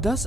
10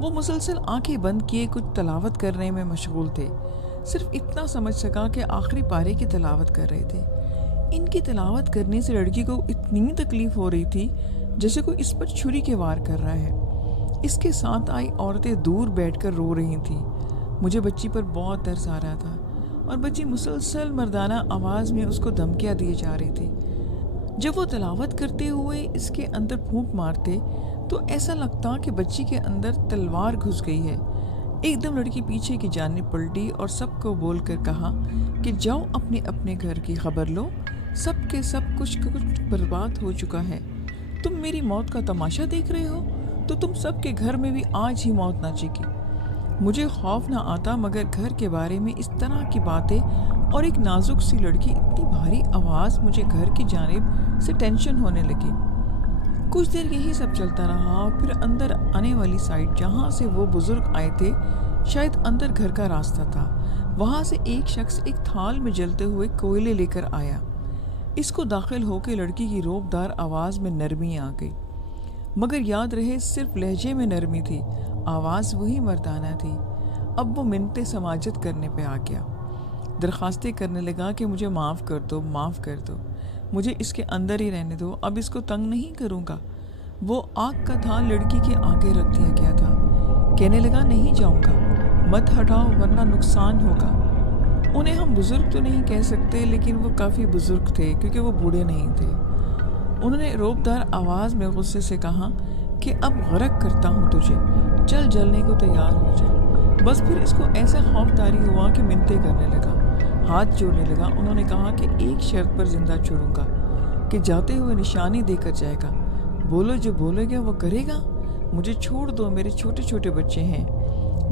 وہ مسلسل آنکھیں بند کیے کچھ تلاوت کرنے میں مشغول تھے۔ صرف اتنا سمجھ سکا کہ آخری پارے کی تلاوت کر رہے تھے۔ ان کی تلاوت کرنے سے لڑکی کو اتنی تکلیف ہو رہی تھی جیسے کوئی اس پر چھری کے وار کر رہا ہے۔ اس کے ساتھ آئی عورتیں دور بیٹھ کر رو رہی تھیں۔ مجھے بچی پر بہت ترس آ رہا تھا اور بچی مسلسل مردانہ آواز میں اس کو دھمکیاں دیے جا رہی تھی۔ جب وہ تلاوت کرتے ہوئے اس کے اندر پھونک مارتے تو ایسا لگتا کہ بچی کے اندر تلوار گھس گئی ہے۔ ایک دم لڑکی پیچھے کی جانب پلٹی اور سب کو بول کر کہا کہ جاؤ اپنے اپنے گھر کی خبر لو، سب کے سب کچھ برباد ہو چکا ہے۔ تم میری موت کا تماشا دیکھ رہے ہو تو تم سب کے گھر میں بھی آج ہی موت نہ چکی۔ مجھے خوف نہ آتا مگر گھر کے بارے میں اس طرح کی باتیں اور ایک نازک سی لڑکی اتنی بھاری آواز، مجھے گھر کی جانب سے ٹینشن ہونے لگی۔ کچھ دیر یہی سب چلتا رہا، پھر اندر آنے والی سائڈ جہاں سے وہ بزرگ آئے تھے، شاید اندر گھر کا راستہ تھا، وہاں سے ایک شخص ایک تھال میں جلتے ہوئے کوئلے لے کر آیا۔ اس کو داخل ہو کے لڑکی کی روب دار آواز میں نرمی آ گئی، مگر یاد رہے صرف لہجے میں نرمی تھی، آواز وہی مردانہ تھی۔ اب وہ منتیں سماجت کرنے پہ آ گیا، درخواستیں کرنے لگا کہ مجھے معاف کر دو، معاف کر دو، مجھے اس کے اندر ہی رہنے دو، اب اس کو تنگ نہیں کروں گا۔ وہ آگ کا تھال لڑکی کے آگے رکھ دیا گیا تھا، کہنے لگا نہیں جاؤں گا، مت ہٹاؤ ورنہ نقصان ہوگا۔ انہیں ہم بزرگ تو نہیں کہہ سکتے لیکن وہ کافی بزرگ تھے کیونکہ وہ بوڑھے نہیں تھے۔ انہوں نے روبدار آواز میں غصے سے کہا کہ اب غرق کرتا ہوں تجھے، چل جلنے کو تیار ہو جائے۔ بس پھر اس کو ایسا خوف طاری ہوا کہ منتیں کرنے لگا، ہاتھ جوڑنے لگا۔ انہوں نے کہا کہ ایک شرط پر زندہ چھوڑوں گا کہ جاتے ہوئے نشانی دے کر جائے گا، بولو جو بولے گا وہ کرے گا، مجھے چھوڑ دو، میرے چھوٹے چھوٹے بچے ہیں۔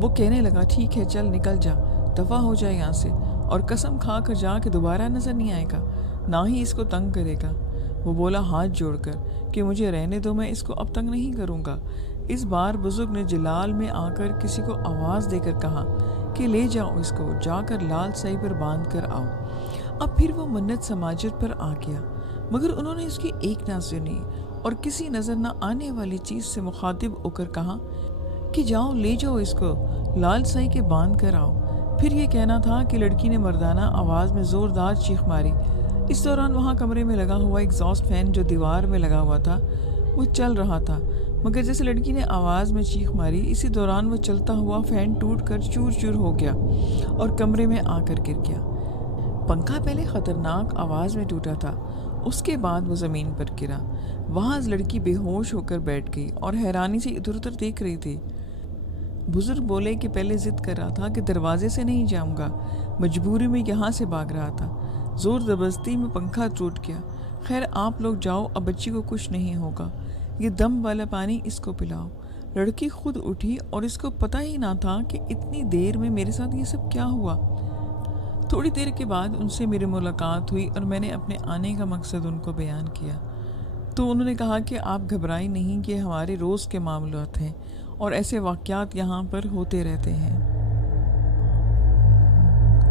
وہ کہنے لگا ٹھیک ہے چل نکل جا، دفع ہو جائے یہاں سے، اور قسم کھا کر جا کہ دوبارہ نظر نہیں آئے گا، نہ ہی اس کو تنگ کرے گا۔ وہ بولا ہاتھ جوڑ کر کہ مجھے رہنے دو، میں اس کو اب تنگ نہیں کروں گا۔ اس بار بزرگ نے جلال میں آ کر کسی کو آواز دے کر کہا کہ لے جاؤ اس کو، جا کر لال سائی پر باندھ کر آؤ۔ اب پھر وہ منت سماجت پر آ گیا، مگر انہوں نے اس کی ایک نہ سنی اور کسی نظر نہ آنے والی چیز سے مخاطب ہو کر کہا کہ جاؤ لے جاؤ اس کو، لال سائی کے باندھ کر آؤ۔ پھر یہ کہنا تھا کہ لڑکی نے مردانہ آواز میں زوردار چیخ ماری۔ اس دوران وہاں کمرے میں لگا ہوا ایگزاسٹ فین جو دیوار میں لگا ہوا تھا وہ چل رہا تھا، مگر جیسے لڑکی نے آواز میں چیخ ماری اسی دوران وہ چلتا ہوا فین ٹوٹ کر چور چور ہو گیا اور کمرے میں آ کر گر گیا۔ پنکھا پہلے خطرناک آواز میں ٹوٹا تھا، اس کے بعد وہ زمین پر گرا۔ وہاں لڑکی بے ہوش ہو کر بیٹھ گئی اور حیرانی سے ادھر ادھر دیکھ رہی تھی۔ بزرگ بولے کہ پہلے ضد کر رہا تھا کہ دروازے سے نہیں جاؤں گا، مجبوری میں یہاں سے بھاگ رہا تھا، زور زبردستی میں پنکھا ٹوٹ گیا۔ خیر آپ لوگ جاؤ، اب بچی کو کچھ نہیں ہوگا، یہ دم والا پانی اس کو پلاؤ۔ لڑکی خود اٹھی اور اس کو پتہ ہی نہ تھا کہ اتنی دیر میں میرے ساتھ یہ سب کیا ہوا۔ تھوڑی دیر کے بعد ان سے میری ملاقات ہوئی اور میں نے اپنے آنے کا مقصد ان کو بیان کیا، تو انہوں نے کہا کہ آپ گھبرائیں نہیں، کہ ہمارے روز کے معاملات ہیں اور ایسے واقعات یہاں پر ہوتے رہتے ہیں۔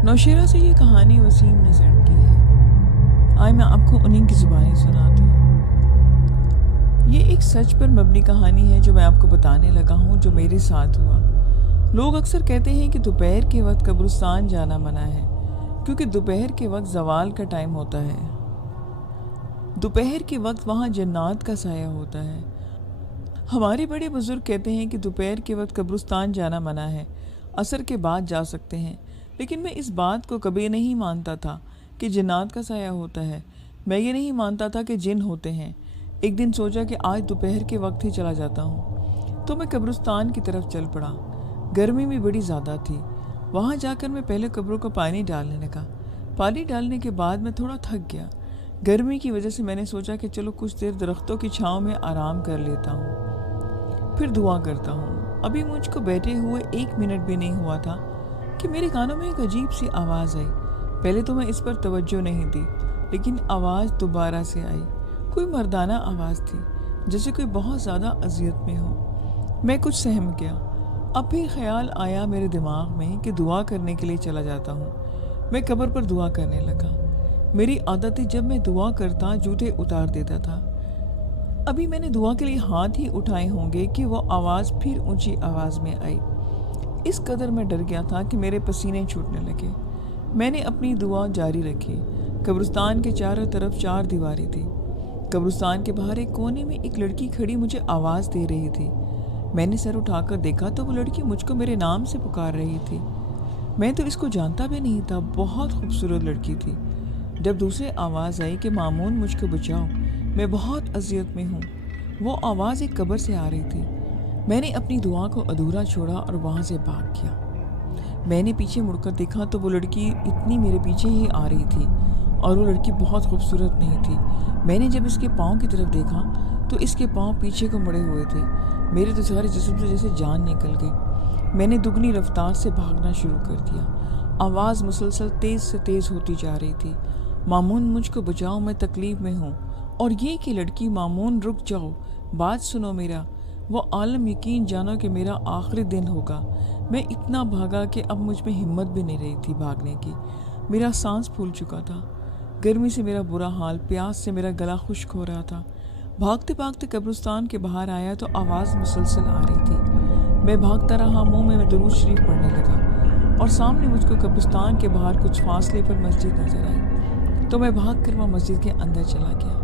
نوشیرہ سے یہ کہانی وسیم نے سینڈ کی ہے، آئے میں آپ کو انہیں کی زبانی سناتی ہوں۔ یہ ایک سچ پر مبنی کہانی ہے جو میں آپ کو بتانے لگا ہوں، جو میرے ساتھ ہوا۔ لوگ اکثر کہتے ہیں کہ دوپہر کے وقت قبرستان جانا منع ہے کیونکہ دوپہر کے وقت زوال کا ٹائم ہوتا ہے، دوپہر کے وقت وہاں جنات کا سایہ ہوتا ہے۔ ہمارے بڑے بزرگ کہتے ہیں کہ دوپہر کے وقت قبرستان جانا منع ہے، عصر کے بعد جا سکتے ہیں، لیکن میں اس بات کو کبھی نہیں مانتا تھا کہ جنات کا سایہ ہوتا ہے، میں یہ نہیں مانتا تھا کہ جن ہوتے ہیں۔ ایک دن سوچا کہ آج دوپہر کے وقت ہی چلا جاتا ہوں، تو میں قبرستان کی طرف چل پڑا۔ گرمی بھی بڑی زیادہ تھی، وہاں جا کر میں پہلے قبروں کو پانی ڈالنے لگا۔ پانی ڈالنے کے بعد میں تھوڑا تھک گیا، گرمی کی وجہ سے میں نے سوچا کہ چلو کچھ دیر درختوں کی چھاؤں میں آرام کر لیتا ہوں، پھر دعا کرتا ہوں۔ ابھی مجھ کو بیٹھے ہوئے 1 منٹ بھی نہیں ہوا تھا کہ میرے کانوں میں ایک عجیب سی آواز آئی۔ پہلے تو میں اس پر توجہ نہیں دی، لیکن آواز دوبارہ سے آئی، کوئی مردانہ آواز تھی، جیسے کوئی بہت زیادہ اذیت میں ہو۔ میں کچھ سہم گیا۔ اب پھر خیال آیا میرے دماغ میں کہ دعا کرنے کے لیے چلا جاتا ہوں۔ میں قبر پر دعا کرنے لگا۔ میری عادت تھی جب میں دعا کرتا جوتے اتار دیتا تھا۔ ابھی میں نے دعا کے لیے ہاتھ ہی اٹھائے ہوں گے کہ وہ آواز پھر اونچی آواز میں آئی۔ اس قدر میں ڈر گیا تھا کہ میرے پسینے چھوٹنے لگے۔ میں نے اپنی دعا جاری رکھی۔ قبرستان کے چاروں طرف 4 دیواریں تھی۔ قبرستان کے باہر ایک کونے میں ایک لڑکی کھڑی مجھے آواز دے رہی تھی۔ میں نے سر اٹھا کر دیکھا تو وہ لڑکی مجھ کو میرے نام سے پکار رہی تھی۔ میں تو اس کو جانتا بھی نہیں تھا، بہت خوبصورت لڑکی تھی۔ جب دوسری آواز آئی کہ مامون مجھ کو بچاؤ، میں بہت اذیت میں ہوں، وہ آواز ایک قبر سے آ رہی تھی۔ میں نے اپنی دعا کو ادھورا چھوڑا اور وہاں سے بھاگ گیا۔ میں نے پیچھے مڑ کر دیکھا تو وہ لڑکی اتنی میرے پیچھے ہی آ رہی تھی اور وہ لڑکی بہت خوبصورت نہیں تھی۔ میں نے جب اس کے پاؤں کی طرف دیکھا تو اس کے پاؤں پیچھے کو مڑے ہوئے تھے۔ میرے تو سارے جسم سے جیسے جان نکل گئی۔ میں نے دگنی رفتار سے بھاگنا شروع کر دیا۔ آواز مسلسل تیز سے تیز ہوتی جا رہی تھی، مامون مجھ کو بچاؤ، میں تکلیف میں ہوں۔ اور یہ کہ لڑکی، مامون رک جاؤ، بات سنو میرا، وہ عالم یقین جانو کہ میرا آخری دن ہوگا۔ میں اتنا بھاگا کہ اب مجھ میں ہمت بھی نہیں رہی تھی بھاگنے کی۔ میرا سانس پھول چکا تھا، گرمی سے میرا برا حال، پیاس سے میرا گلا خشک ہو رہا تھا۔ بھاگتے بھاگتے قبرستان کے باہر آیا تو آواز مسلسل آ رہی تھی۔ میں بھاگتا رہا، منہ میں درود شریف پڑھنے لگا اور سامنے مجھ کو قبرستان کے باہر کچھ فاصلے پر مسجد نظر آئی تو میں بھاگ کر وہ مسجد کے اندر چلا گیا۔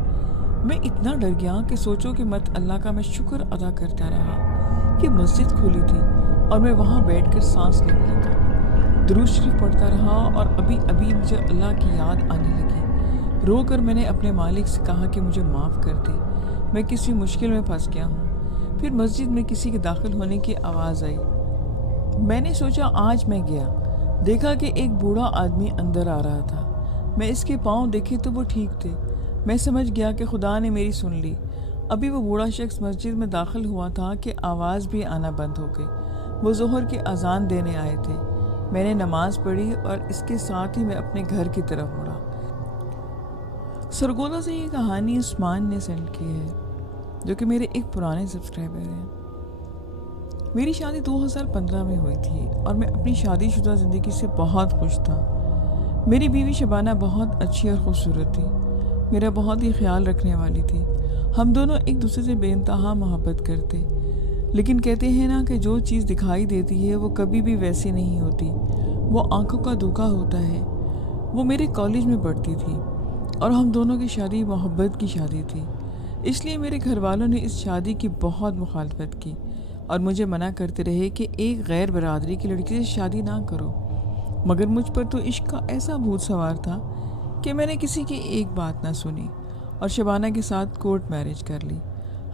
میں اتنا ڈر گیا کہ سوچو کہ مت اللہ کا میں شکر ادا کرتا رہا کہ مسجد کھلی تھی اور میں وہاں بیٹھ کر سانس لینے لگا۔ درود شریف پڑھتا رہا اور ابھی مجھے اللہ کی یاد آنے لگی۔ رو کر میں نے اپنے مالک سے کہا کہ مجھے معاف کر دے، میں کسی مشکل میں پھنس گیا ہوں۔ پھر مسجد میں کسی کے داخل ہونے کی آواز آئی۔ میں نے سوچا آج میں گیا، دیکھا کہ ایک بوڑھا آدمی اندر آ رہا تھا۔ میں اس کے پاؤں دیکھے تو وہ ٹھیک تھے۔ میں سمجھ گیا کہ خدا نے میری سن لی۔ ابھی وہ بوڑھا شخص مسجد میں داخل ہوا تھا کہ آواز بھی آنا بند ہو گئی۔ وہ ظہر کی اذان دینے آئے تھے۔ میں نے نماز پڑھی اور اس کے ساتھ ہی میں اپنے گھر کی طرف مڑا۔ سرگودا سے یہ کہانی عثمان نے سینڈ کی ہے، جو کہ میرے ایک پرانے سبسکرائبر ہیں۔ میری شادی 2015 میں ہوئی تھی اور میں اپنی شادی شدہ زندگی سے بہت خوش تھا۔ میری بیوی شبانہ بہت اچھی اور خوبصورت تھی، میرا بہت ہی خیال رکھنے والی تھی۔ ہم دونوں ایک دوسرے سے بے انتہا محبت کرتے، لیکن کہتے ہیں نا کہ جو چیز دکھائی دیتی ہے وہ کبھی بھی ویسی نہیں ہوتی، وہ آنکھوں کا دھوکا ہوتا ہے۔ وہ میرے کالج میں پڑھتی تھی اور ہم دونوں کی شادی محبت کی شادی تھی، اس لیے میرے گھر والوں نے اس شادی کی بہت مخالفت کی اور مجھے منع کرتے رہے کہ ایک غیر برادری کی لڑکی سے شادی نہ کرو۔ مگر مجھ پر تو عشق کا ایسا بھوت سوار تھا کہ میں نے کسی کی ایک بات نہ سنی اور شبانہ کے ساتھ کورٹ میرج کر لی۔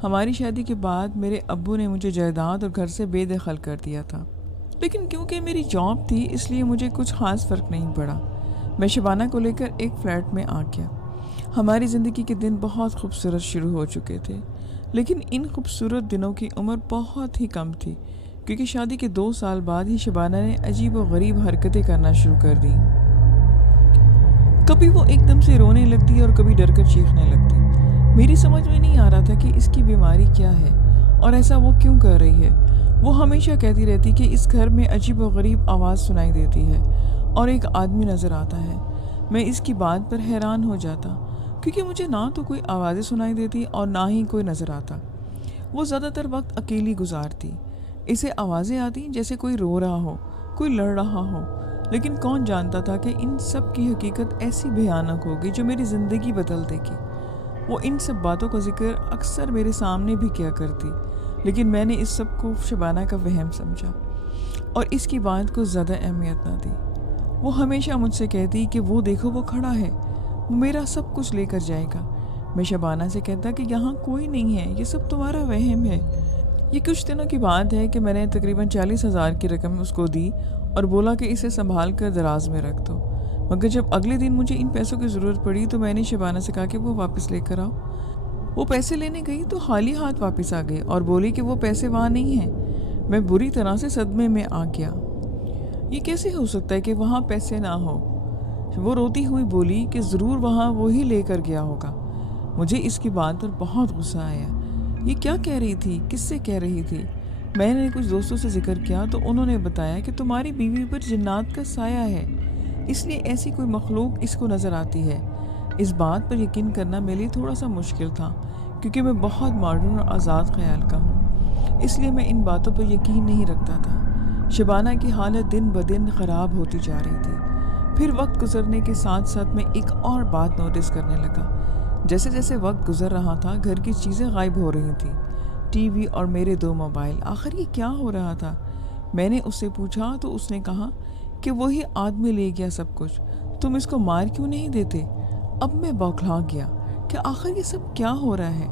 ہماری شادی کے بعد میرے ابو نے مجھے جائیداد اور گھر سے بے دخل کر دیا تھا، لیکن کیونکہ میری جاب تھی اس لیے مجھے کچھ خاص فرق نہیں پڑا۔ میں شبانہ کو لے کر ایک فلیٹ میں آ گیا۔ ہماری زندگی کے دن بہت خوبصورت شروع ہو چکے تھے، لیکن ان خوبصورت دنوں کی عمر بہت ہی کم تھی، کیونکہ شادی کے 2 سال بعد ہی شبانہ نے عجیب و غریب حرکتیں کرنا شروع کر دیں۔ کبھی وہ ایک دم سے رونے لگتی اور کبھی ڈر کر چیخنے لگتی۔ میری سمجھ میں نہیں آ رہا تھا کہ اس کی بیماری کیا ہے اور ایسا وہ کیوں کر رہی ہے۔ وہ ہمیشہ کہتی رہتی کہ اس گھر میں عجیب و غریب آواز سنائی دیتی ہے اور ایک آدمی نظر آتا ہے۔ میں اس کی بات پر حیران ہو جاتا، کیونکہ مجھے نہ تو کوئی آوازیں سنائی دیتی اور نہ ہی کوئی نظر آتا۔ وہ زیادہ تر وقت اکیلی گزارتی۔ اسے آوازیں آتی جیسے کوئی رو رہا ہو، کوئی لڑ رہا ہو، لیکن کون جانتا تھا کہ ان سب کی حقیقت ایسی بھیانک ہوگی جو میری زندگی بدل دے گی۔ وہ ان سب باتوں کا ذکر اکثر میرے سامنے بھی کیا کرتی، لیکن میں نے اس سب کو شبانہ کا وہم سمجھا اور اس کی بات کو زیادہ اہمیت نہ دی۔ وہ ہمیشہ مجھ سے کہتی کہ وہ دیکھو وہ کھڑا ہے، وہ میرا سب کچھ لے کر جائے گا۔ میں شبانہ سے کہتا کہ یہاں کوئی نہیں ہے، یہ سب تمہارا وہم ہے۔ یہ کچھ دنوں کی بات ہے کہ میں نے تقریباً 40,000 کی رقم اس کو دی اور بولا کہ اسے سنبھال کر دراز میں رکھ دو۔ مگر جب اگلے دن مجھے ان پیسوں کی ضرورت پڑی تو میں نے شبانہ سے کہا کہ وہ واپس لے کر آؤ۔ وہ پیسے لینے گئی تو خالی ہاتھ واپس آ گئی اور بولی کہ وہ پیسے وہاں نہیں ہیں۔ میں بری طرح سے صدمے میں آ گیا۔ یہ کیسے ہو سکتا ہے کہ وہاں پیسے نہ ہو؟ وہ روتی ہوئی بولی کہ ضرور وہاں وہی لے کر گیا ہوگا۔ مجھے اس کی بات پر بہت غصہ آیا۔ یہ کیا کہہ رہی تھی؟ کس سے کہہ رہی تھی؟ میں نے کچھ دوستوں سے ذکر کیا تو انہوں نے بتایا کہ تمہاری بیوی پر جنات کا سایہ ہے، اس لیے ایسی کوئی مخلوق اس کو نظر آتی ہے۔ اس بات پر یقین کرنا میرے لیے تھوڑا سا مشکل تھا، کیونکہ میں بہت ماڈرن اور آزاد خیال کا ہوں، اس لیے میں ان باتوں پر یقین نہیں رکھتا تھا۔ شبانہ کی حالت دن بدن خراب ہوتی جا رہی تھی۔ پھر وقت گزرنے کے ساتھ ساتھ میں ایک اور بات نوٹس کرنے لگا۔ جیسے جیسے وقت گزر رہا تھا گھر کی چیزیں غائب ہو رہی تھیں، ٹی وی اور میرے 2 موبائل۔ آخر یہ کیا ہو رہا تھا؟ میں نے اس سے پوچھا تو اس نے کہا کہ وہی آدمی لے گیا سب کچھ، تم اس کو مار کیوں نہیں دیتے؟ اب میں بوکھلا گیا کہ آخر یہ سب کیا ہو رہا ہے۔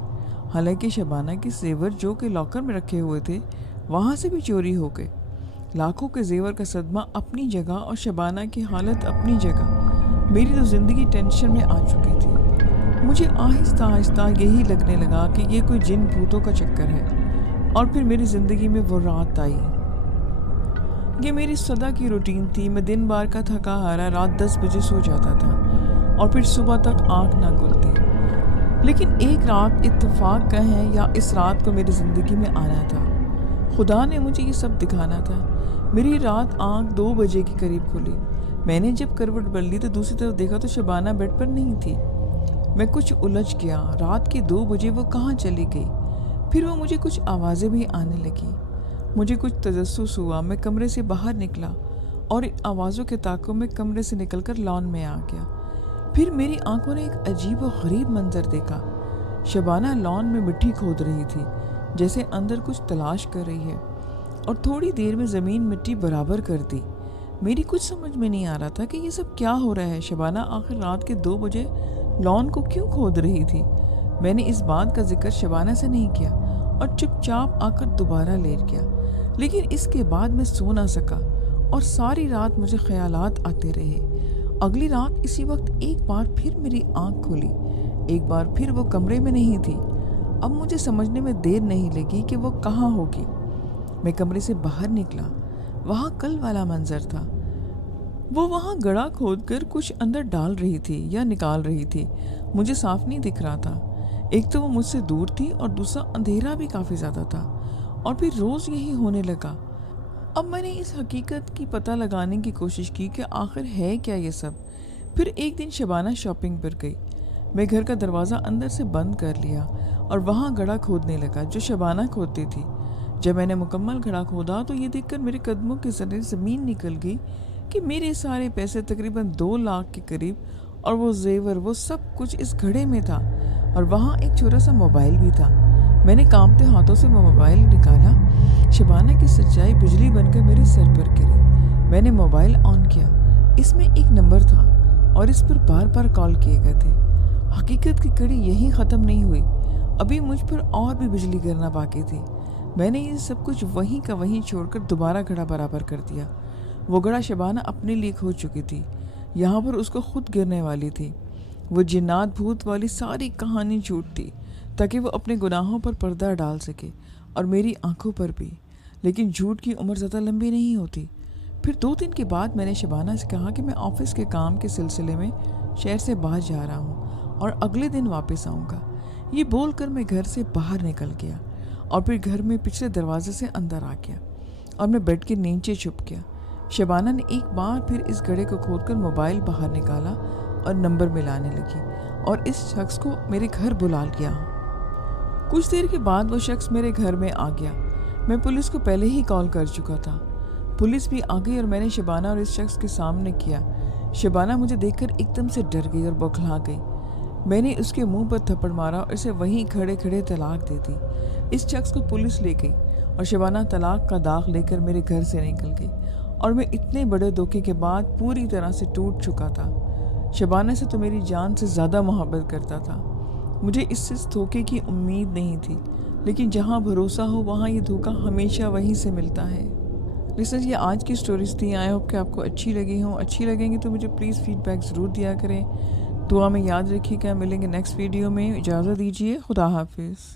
حالانکہ شبانہ کے زیور جو کہ لاکر میں رکھے ہوئے تھے وہاں سے بھی چوری ہو گئے۔ لاکھوں کے زیور کا صدمہ اپنی جگہ اور شبانہ کی حالت اپنی جگہ، میری تو زندگی ٹینشن میں آ چکی تھی۔ مجھے آہستہ آہستہ یہی لگنے لگا کہ یہ کوئی جن بھوتوں کا چکر ہے۔ اور پھر میری زندگی میں وہ رات آئی۔ یہ میری سدا کی روٹین تھی۔ میں دن بار کا تھکا ہارا رات 10 بجے سو جاتا تھا اور پھر صبح تک آنکھ نہ کھلتی۔ لیکن ایک رات اتفاق کا ہے یا اس رات کو میری زندگی میں آنا تھا، خدا نے مجھے یہ سب دکھانا تھا۔ میری رات آنکھ 2 بجے کے قریب کھلی۔ میں نے جب کروٹ بدلی تو دوسری طرف دیکھا تو شبانہ بیڈ پر نہیں تھی۔ میں کچھ الجھ گیا، رات کے 2 بجے وہ کہاں چلی گئی؟ پھر وہ مجھے کچھ آوازیں بھی آنے لگی۔ مجھے کچھ تجسس ہوا۔ میں کمرے سے باہر نکلا اور آوازوں کے تعاقب میں کمرے سے نکل کر لان میں آ گیا۔ پھر میری آنکھوں نے ایک عجیب و غریب منظر دیکھا۔ شبانہ لان میں مٹی کھود رہی تھی، جیسے اندر کچھ تلاش کر رہی ہے، اور تھوڑی دیر میں زمین مٹی برابر کر دی۔ میری کچھ سمجھ میں نہیں آ رہا تھا کہ یہ سب کیا ہو رہا ہے۔ شبانہ آخر رات کے 2 بجے لان کو کیوں کھود رہی تھی؟ میں نے اس بات کا ذکر شبانہ سے نہیں کیا اور چپ چاپ آ کر دوبارہ لیٹ گیا۔ لیکن اس کے بعد میں سو نہ سکا اور ساری رات مجھے خیالات آتے رہے۔ اگلی رات اسی وقت ایک بار پھر میری آنکھ کھلی، ایک بار پھر وہ کمرے میں نہیں تھی۔ اب مجھے سمجھنے میں دیر نہیں لگی کہ وہ کہاں ہوگی۔ میں کمرے سے باہر نکلا، وہاں کل والا منظر تھا۔ وہ وہاں گڑھا کھود کر کچھ اندر ڈال رہی تھی یا نکال رہی تھی، مجھے صاف نہیں دکھ رہا تھا۔ ایک تو وہ مجھ سے دور تھی اور دوسرا اندھیرا بھی کافی زیادہ تھا، اور پھر روز یہی ہونے لگا۔ اب میں نے اس حقیقت کی پتہ لگانے کی کوشش کی کہ آخر ہے کیا یہ سب۔ پھر ایک دن شبانہ شاپنگ پر گئی۔ میں گھر کا دروازہ اندر سے بند کر لیا اور وہاں گڑھا کھودنے لگا جو شبانہ کھودتی تھی۔ جب میں نے مکمل گڑھا کھودا تو یہ دیکھ کر میرے قدموں کے ذریعے زمین نکل گئی کہ میرے سارے پیسے تقریباً 2 لاکھ کے قریب اور وہ زیور، وہ سب کچھ اس گھڑے میں تھا، اور وہاں ایک چھوٹا سا موبائل بھی تھا۔ میں نے کانپتے ہاتھوں سے وہ موبائل نکالا۔ شبانہ کی سچائی بجلی بن کر میرے سر پر گری۔ میں نے موبائل آن کیا، اس میں ایک نمبر تھا اور اس پر بار بار کال کیے گئے تھے۔ حقیقت کی کڑی یہی ختم نہیں ہوئی، ابھی مجھ پر اور بھی بجلی گرنا باقی تھی۔ میں نے یہ سب کچھ وہیں کا وہیں چھوڑ کر دوبارہ گڑھا برابر کر دیا۔ وہ گڑھا شبانہ اپنے لیے کھو چکی تھی، یہاں پر اس کو خود گرنے والی تھی۔ وہ جنات بھوت والی ساری کہانی جھوٹ تھی تاکہ وہ اپنے گناہوں پر پردہ ڈال سکے اور میری آنکھوں پر بھی۔ لیکن جھوٹ کی عمر زیادہ لمبی نہیں ہوتی۔ پھر 2 دن کے بعد میں نے شبانہ سے کہا کہ میں آفس کے کام کے سلسلے میں شہر سے باہر جا رہا ہوں اور اگلے دن واپس آؤں گا۔ یہ بول کر میں گھر سے باہر نکل گیا اور پھر گھر میں پچھلے دروازے سے اندر آ گیا اور میں بیڈ کے نیچے چھپ گیا۔ شبانہ نے ایک بار پھر اس گڑھے کو کھود کر موبائل باہر نکالا اور نمبر ملانے لگی اور اس شخص کو میرے گھر بلا لیا۔ کچھ دیر کے بعد وہ شخص میرے گھر میں آ گیا۔ میں پولیس کو پہلے ہی کال کر چکا تھا۔ پولیس بھی آ گئی اور میں نے شبانہ اور اس شخص کے سامنے کیا۔ شبانہ مجھے دیکھ کر ایک دم سے ڈر گئی اور بوکھلا گئی۔ میں نے اس کے منہ پر تھپڑ مارا اور اسے وہیں کھڑے کھڑے طلاق دے دی۔ اس شخص کو پولیس لے گئی اور شبانہ طلاق کا داغ لے کر میرے گھر سے نکل گئی، اور میں اتنے بڑے دھوکے کے بعد پوری طرح سے ٹوٹ چکا تھا۔ شبانہ سے تو میری جان سے زیادہ محبت کرتا تھا۔ مجھے اس دھوکے کی امید نہیں تھی، لیکن جہاں بھروسہ ہو وہاں یہ دھوکہ ہمیشہ وہیں سے ملتا ہے۔ لسنرز، یہ آج کی سٹوریز تھی۔ آئی ہوپ کہ آپ کو اچھی لگی ہوں۔ اچھی لگیں گی تو مجھے پلیز فیڈ بیک ضرور دیا کریں۔ دعا میں یاد رکھیے گا۔ ملیں گے نیکسٹ ویڈیو میں۔ اجازت دیجیے، خدا حافظ۔